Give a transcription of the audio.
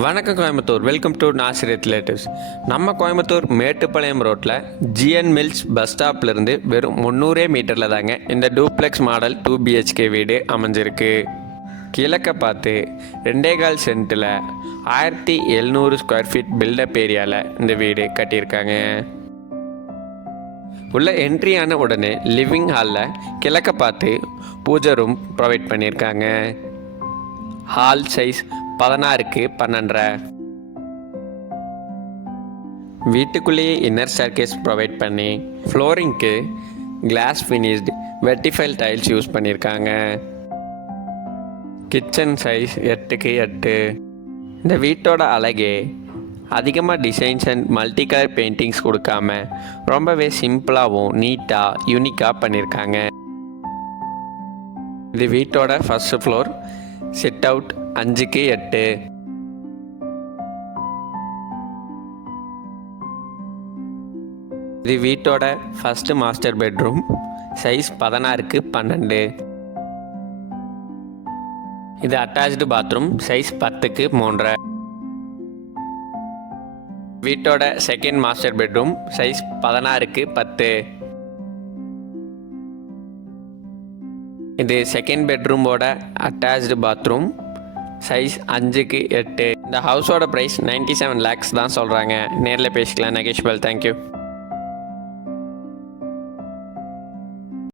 வணக்கம் Coimbatore. Welcome to நாசிரியத் லேட்டர்ஸ் நம்ம கோயம்புத்தூர் மேட்டுப்பாளையம் ரோட்டில் ஜிஎன் மில்ஸ் பஸ் ஸ்டாப்லேருந்து வெறும் முந்நூறே மீட்டரில் தாங்க இந்த டூப்ளெக்ஸ் மாடல் டூ பிஹெச்கே வீடு அமைஞ்சிருக்கு. கிழக்க பார்த்து ரெண்டே கால் சென்ட்டில் ஆயிரத்தி எழுநூறு ஸ்கொயர் ஃபீட் பில்டப் ஏரியாவில் இந்த வீடு கட்டியிருக்காங்க. உள்ள என்ட்ரி ஆன உடனே லிவிங் ஹாலில் கிழக்க பார்த்து பூஜை ரூம் ப்ரொவைட் பண்ணியிருக்காங்க. ஹால் சைஸ் பதினாறுக்கு பன்னெண்டரை. வீட்டுக்குள்ளேயே இன்னர் சர்க்கேஸ் ப்ரொவைட் பண்ணி ஃப்ளோரிங்க்கு கிளாஸ் ஃபினிஷ்டு வெர்டிஃபைல் டைல்ஸ் யூஸ் பண்ணியிருக்காங்க. கிச்சன் சைஸ் எட்டுக்கு எட்டு. இந்த வீட்டோட அழகே அதிகமாக designs and multi colour paintings கொடுக்காம ரொம்பவே சிம்பிளாகவும் நீட்டாக யூனிக்காக பண்ணியிருக்காங்க. இது வீட்டோட ஃபஸ்ட் ஃப்ளோர் சிட் அவுட் அஞ்சுக்கு எட்டு. இது வீட்டோட ஃபஸ்ட்டு மாஸ்டர் பெட்ரூம் சைஸ் பதினாறுக்கு பன்னெண்டு. இது அட்டாச்டு பாத்ரூம் சைஸ் பத்துக்கு மூன்றரை வீட்டோட செகண்ட் மாஸ்டர் பெட்ரூம் சைஸ் பதினாறுக்கு பத்து. இது செகண்ட் பெட்ரூமோட அட்டாச்டு பாத்ரூம் சைஸ் அஞ்சுக்கு எட்டு. இந்த ஹவுஸோட ப்ரைஸ் நைன்டி செவன் லேக்ஸ் தான் சொல்கிறாங்க நேரில் பேசிக்கலாம் நகேஷ்பால் தேங்க்யூ